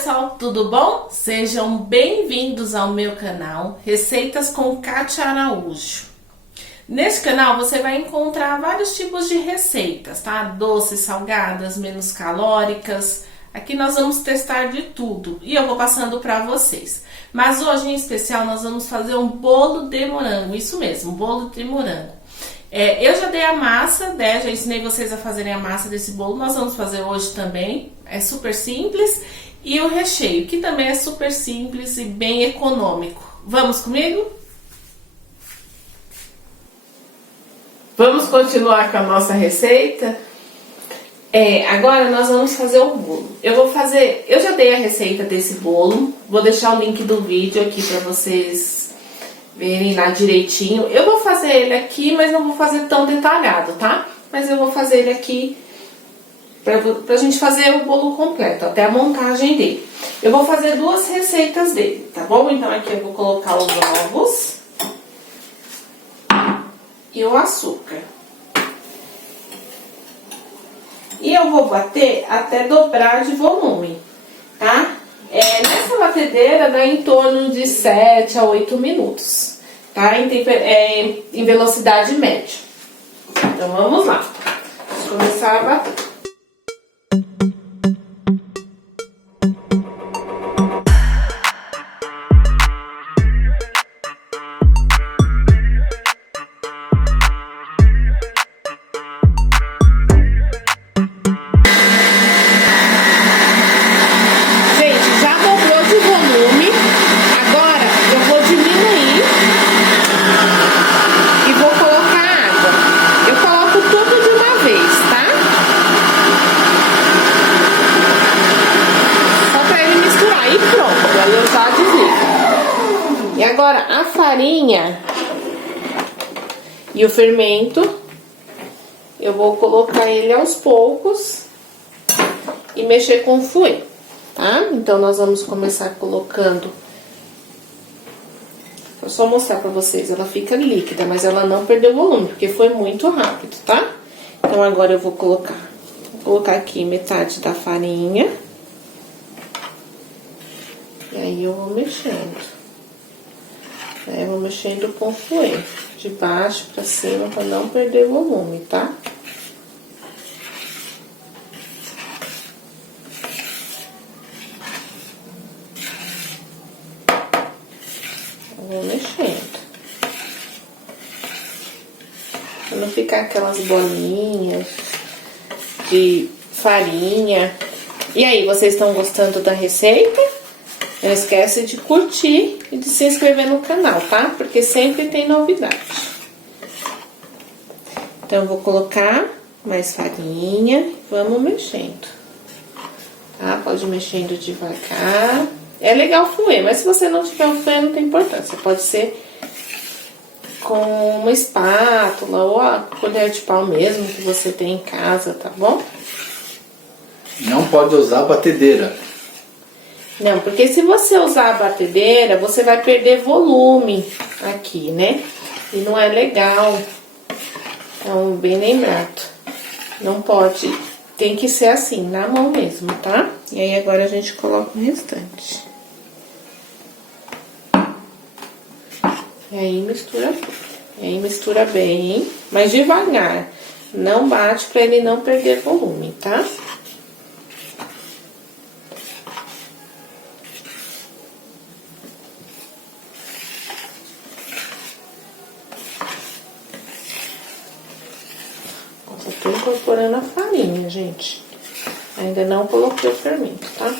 pessoal, tudo bom? Sejam bem-vindos ao meu canal Receitas com Kátia Araújo. Nesse canal você vai encontrar vários tipos de receitas, tá? Doces, salgadas, menos calóricas. Aqui nós vamos testar de tudo e eu vou passando para vocês. Mas hoje em especial nós vamos fazer um bolo de morango, isso mesmo, bolo de morango. Eu já dei a massa, né? Já ensinei vocês a fazerem a massa desse bolo, nós vamos fazer hoje também. É super simples. E o recheio, que também é super simples e bem econômico. Vamos comigo? Vamos continuar com a nossa receita? Agora nós vamos fazer o bolo. Eu já dei a receita desse bolo, vou deixar o link do vídeo aqui para vocês verem lá direitinho. Eu vou fazer ele aqui, mas não vou fazer tão detalhado, tá? Mas eu vou fazer ele aqui pra gente fazer o bolo completo, até a montagem dele. Eu vou fazer duas receitas dele, tá bom? Então aqui eu vou colocar os ovos e o açúcar. E eu vou bater até dobrar de volume, tá? Nessa batedeira dá em torno de 7 a 8 minutos, tá? Em velocidade média. Então vamos lá. Vou começar a bater. E agora a farinha e o fermento, eu vou colocar ele aos poucos e mexer com o fouet, tá? Então nós vamos começar colocando. Vou só mostrar pra vocês, ela fica líquida, mas ela não perdeu volume, porque foi muito rápido, tá? Então agora eu vou colocar aqui metade da farinha. E aí eu vou mexendo. Eu vou mexendo com o fouet, de baixo pra cima, pra não perder volume, tá? Eu vou mexendo. Pra não ficar aquelas bolinhas de farinha. E aí, vocês estão gostando da receita? Não esquece de curtir e de se inscrever no canal, tá? Porque sempre tem novidade. Então, eu vou colocar mais farinha e vamos mexendo. Tá? Pode ir mexendo devagar. É legal o fouet, mas se você não tiver o fouet, não tem importância. Pode ser com uma espátula ou a colher de pau mesmo que você tem em casa, tá bom? Não pode usar batedeira. Não, porque se você usar a batedeira, você vai perder volume aqui, né? E não é legal. Então, bem lembrado. Não pode, tem que ser assim, na mão mesmo, tá? E aí, agora a gente coloca o restante. E aí, mistura tudo. E aí, mistura bem, mas devagar. Não bate pra ele não perder volume, tá? Só tô incorporando a farinha, gente. Ainda não coloquei o fermento, tá?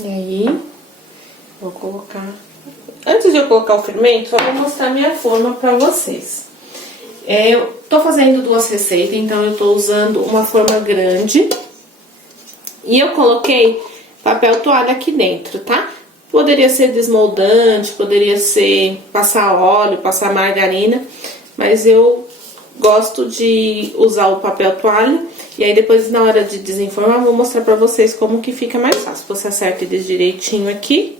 E aí, vou colocar... Antes de eu colocar o fermento, eu vou mostrar minha forma pra vocês. Eu tô fazendo duas receitas, então eu tô usando uma forma grande. E eu coloquei papel toalha aqui dentro, tá? Poderia ser desmoldante, poderia ser passar óleo, passar margarina, mas eu gosto de usar o papel toalha. E aí depois, na hora de desenformar, eu vou mostrar pra vocês como que fica mais fácil. Você acerta eles direitinho aqui,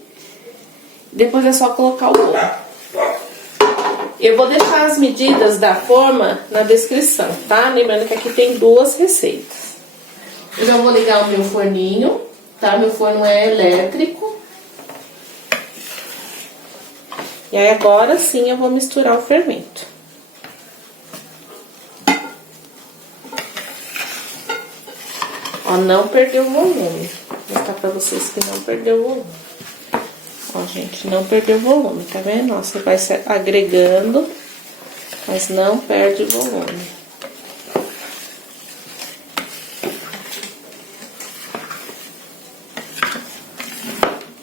depois é só colocar o bolo. Eu vou deixar as medidas da forma na descrição, tá? Lembrando que aqui tem 2 receitas. Eu já vou ligar o meu forninho, tá? Meu forno é elétrico. E aí agora sim eu vou misturar o fermento. Ó, não perdeu o volume. Vou mostrar pra vocês que não perdeu o volume. Ó, gente, não perdeu o volume, tá vendo? Ó, você vai se agregando, mas não perde o volume.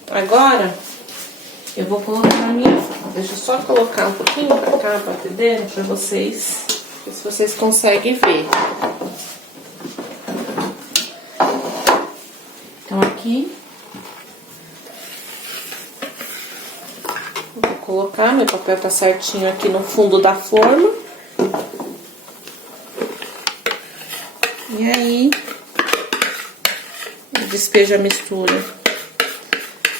Agora, eu vou colocar a minha forma. Deixa eu só colocar um pouquinho pra cá, a batedeira, pra vocês, ver se vocês conseguem ver. Então, aqui, vou colocar, meu papel tá certinho aqui no fundo da forma. E aí, eu despejo a mistura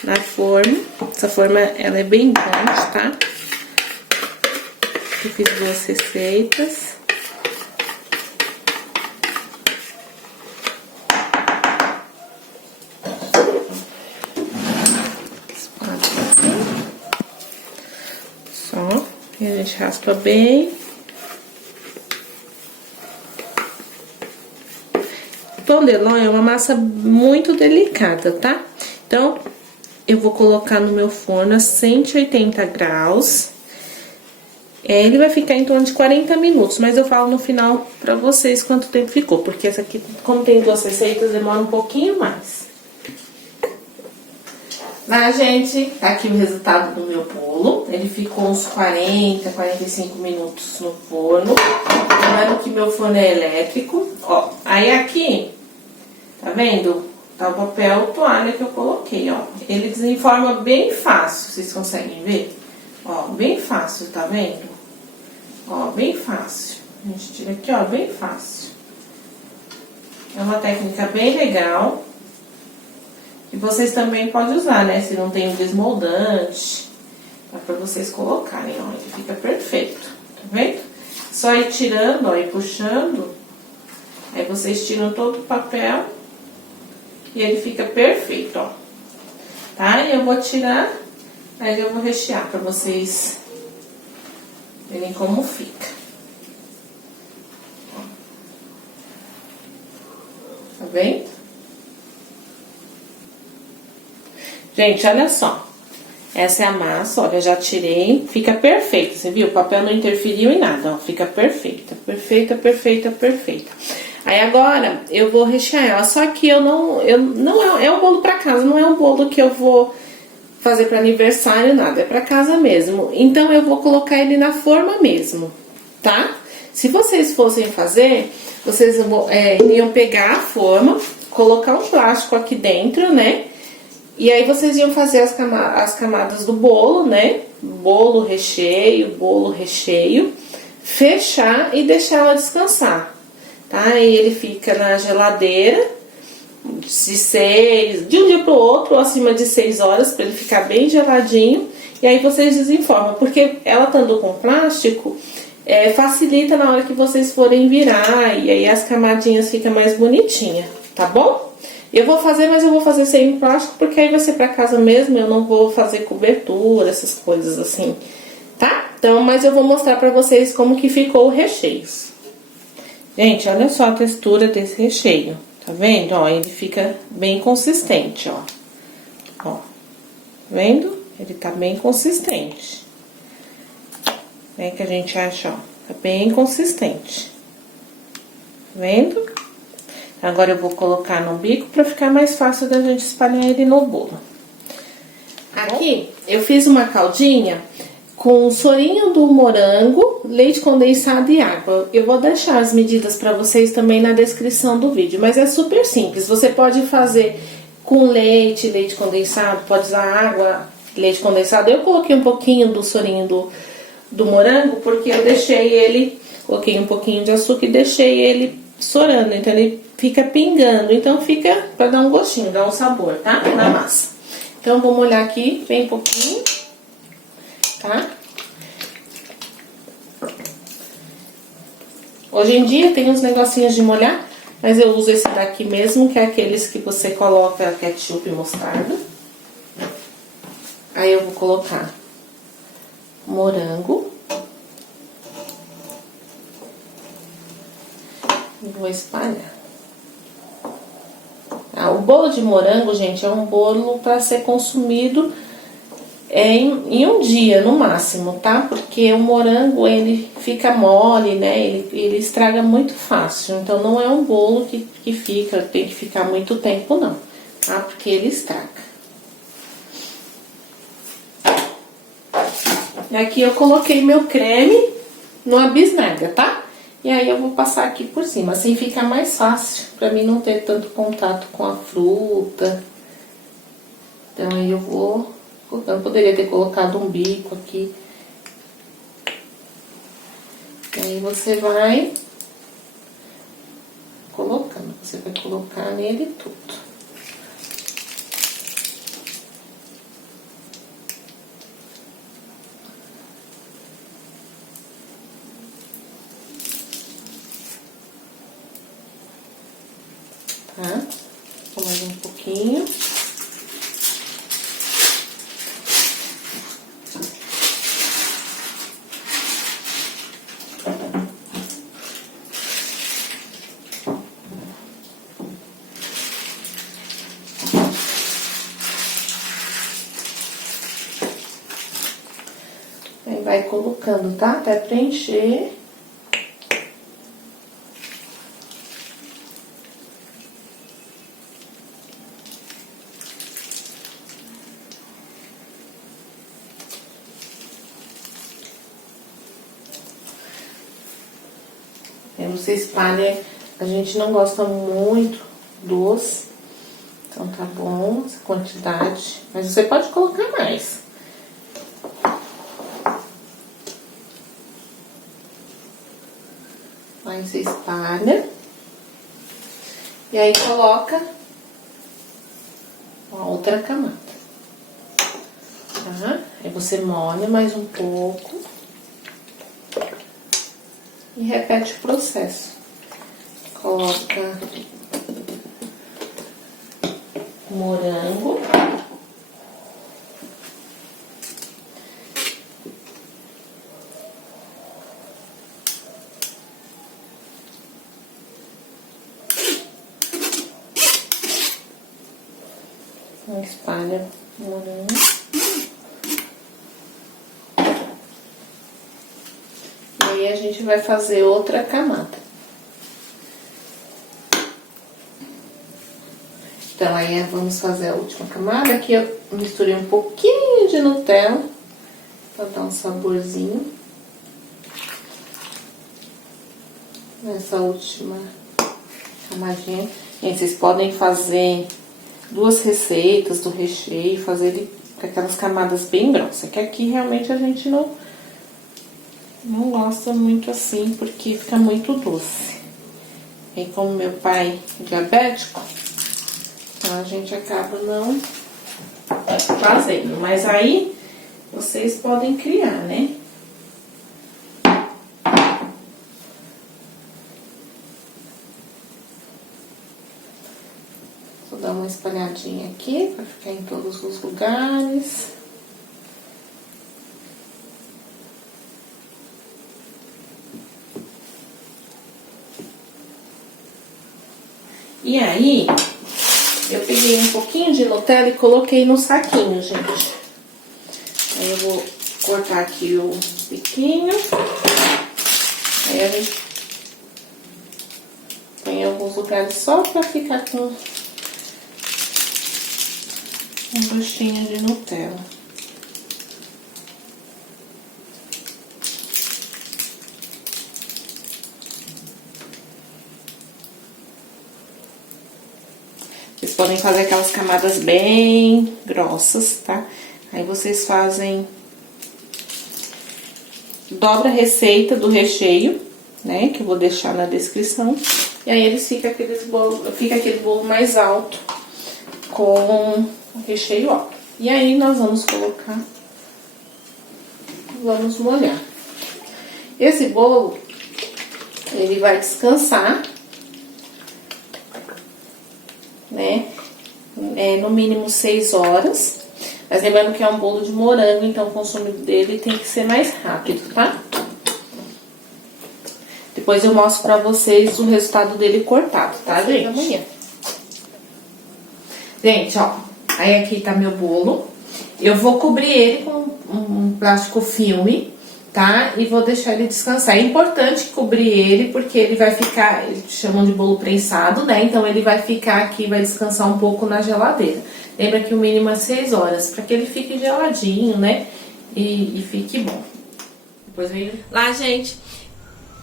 na forma. Essa forma, ela é bem grande, tá? Eu fiz 2 receitas. Só, e a gente raspa bem. O pão de ló é uma massa muito delicada, tá? Então, eu vou colocar no meu forno a 180 graus. Ele vai ficar em torno de 40 minutos, mas eu falo no final pra vocês quanto tempo ficou, porque essa aqui, como tem 2 receitas, demora um pouquinho mais. Mas, gente, tá aqui o resultado do meu bolo. Ele ficou uns 40, 45 minutos no forno. Lembrando que meu forno é elétrico. Ó, aí aqui, tá vendo? Tá o papel toalha que eu coloquei, ó. Ele desenforma bem fácil, vocês conseguem ver? Ó, bem fácil, tá vendo? Ó, bem fácil. A gente tira aqui, ó, bem fácil. É uma técnica bem legal. E vocês também podem usar, né? Se não tem um desmoldante. Dá pra vocês colocarem, ó. Ele fica perfeito, tá vendo? Só ir tirando, ó, e puxando. Aí vocês tiram todo o papel. E ele fica perfeito, ó. Tá? E eu vou tirar, aí eu vou rechear pra vocês verem como fica. Ó. Tá vendo? Gente, olha só. Essa é a massa, olha, já tirei. Fica perfeito, você viu? O papel não interferiu em nada, ó. Fica perfeita, perfeita, perfeita, perfeita. Aí agora eu vou rechear ela, só que é um bolo pra casa, não é um bolo que eu vou fazer pra aniversário, nada, é pra casa mesmo. Então eu vou colocar ele na forma mesmo, tá? Se vocês fossem fazer, vocês iriam pegar a forma, colocar um plástico aqui dentro, né? E aí vocês iam fazer as camadas do bolo, né? Bolo, recheio, fechar e deixar ela descansar. Tá? E ele fica na geladeira de um dia pro outro, ou acima de 6 horas, para ele ficar bem geladinho. E aí vocês desenformam, porque ela estando com plástico, facilita na hora que vocês forem virar, e aí as camadinhas ficam mais bonitinhas, tá bom? Eu vou fazer, mas eu vou fazer sem plástico, porque aí vai ser pra casa mesmo, eu não vou fazer cobertura, essas coisas assim, tá? Então, mas eu vou mostrar pra vocês como que ficou o recheio. Gente, olha só a textura desse recheio, tá vendo? Ó, ele fica bem consistente, ó. Ó, vendo? Ele tá bem consistente. É que a gente acha, ó, tá bem consistente. Tá vendo? Agora eu vou colocar no bico pra ficar mais fácil da gente espalhar ele no bolo. Aqui, eu fiz uma caldinha com sorinho do morango, leite condensado e água. Eu vou deixar as medidas para vocês também na descrição do vídeo, mas é super simples. Você pode fazer com leite condensado, pode usar água, leite condensado. Eu coloquei um pouquinho do sorinho do morango, porque eu deixei ele, coloquei um pouquinho de açúcar e deixei ele sorando, então ele fica pingando. Então fica para dar um gostinho, dar um sabor, tá? Na massa. Então eu vou molhar aqui bem pouquinho. Tá? Hoje em dia tem uns negocinhos de molhar, mas eu uso esse daqui mesmo, que é aqueles que você coloca ketchup e mostarda. Aí eu vou colocar morango. E vou espalhar. O bolo de morango, gente, é um bolo para ser consumido em um dia, no máximo, tá? Porque o morango, ele fica mole, né? Ele estraga muito fácil. Então, não é um bolo que tem que ficar muito tempo, não. Tá? Porque ele estraga. E aqui eu coloquei meu creme numa bisnaga, tá? E aí eu vou passar aqui por cima, assim fica mais fácil, pra mim não ter tanto contato com a fruta. Então aí eu vou colocando, poderia ter colocado um bico aqui. E aí você vai colocando, você vai colocar nele tudo. Tá? Vou mais um pouquinho. Aí vai colocando, tá? Até preencher. Você espalha, a gente não gosta muito doce, então tá bom essa quantidade, mas você pode colocar mais. Aí você espalha e aí coloca uma outra camada, tá? Aí você molha mais um pouco. E repete o processo. Coloca morango. Espalha o morango. E aí a gente vai fazer outra camada. Então, aí vamos fazer a última camada. Aqui eu misturei um pouquinho de Nutella para dar um saborzinho. Nessa última camadinha. Gente, vocês podem fazer 2 receitas do recheio, fazer ele com aquelas camadas bem grossas. Que aqui realmente a gente não gosta muito assim, porque fica muito doce. E como meu pai é diabético, então a gente acaba não fazendo. Mas aí, vocês podem criar, né? Vou dar uma espalhadinha aqui, pra ficar em todos os lugares. E aí, eu peguei um pouquinho de Nutella e coloquei no saquinho, gente. Aí eu vou cortar aqui o biquinho. Aí a gente põe em alguns lugares só pra ficar com um gostinho de Nutella. Vocês podem fazer aquelas camadas bem grossas, tá? Aí vocês fazem... Dobra a receita do recheio, né? Que eu vou deixar na descrição. E aí eles ficam aquele bolo mais alto com o recheio alto. E aí nós vamos colocar... Vamos molhar. Esse bolo, Ele vai descansar, né? No mínimo 6 horas. Mas lembrando que é um bolo de morango, então o consumo dele tem que ser mais rápido, tá? Depois eu mostro pra vocês o resultado dele cortado, tá, gente? Amanhã. Gente, ó, aí aqui tá meu bolo. Eu vou cobrir ele com um plástico filme, tá? E vou deixar ele descansar. É importante cobrir ele porque ele vai ficar, eles chamam de bolo prensado, né? Então ele vai ficar aqui, vai descansar um pouco na geladeira. Lembra que o mínimo é 6 horas, pra que ele fique geladinho, né? E fique bom. Depois vem lá, gente.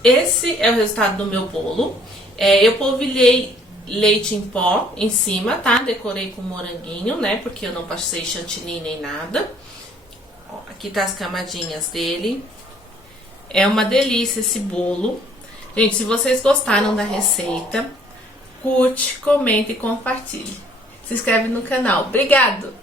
Esse é o resultado do meu bolo. Eu polvilhei leite em pó em cima, tá? Decorei com moranguinho, né? Porque eu não passei chantilly nem nada. Ó, aqui tá as camadinhas dele. É uma delícia esse bolo. Gente, se vocês gostaram da receita, curte, comente e compartilhe. Se inscreve no canal. Obrigado!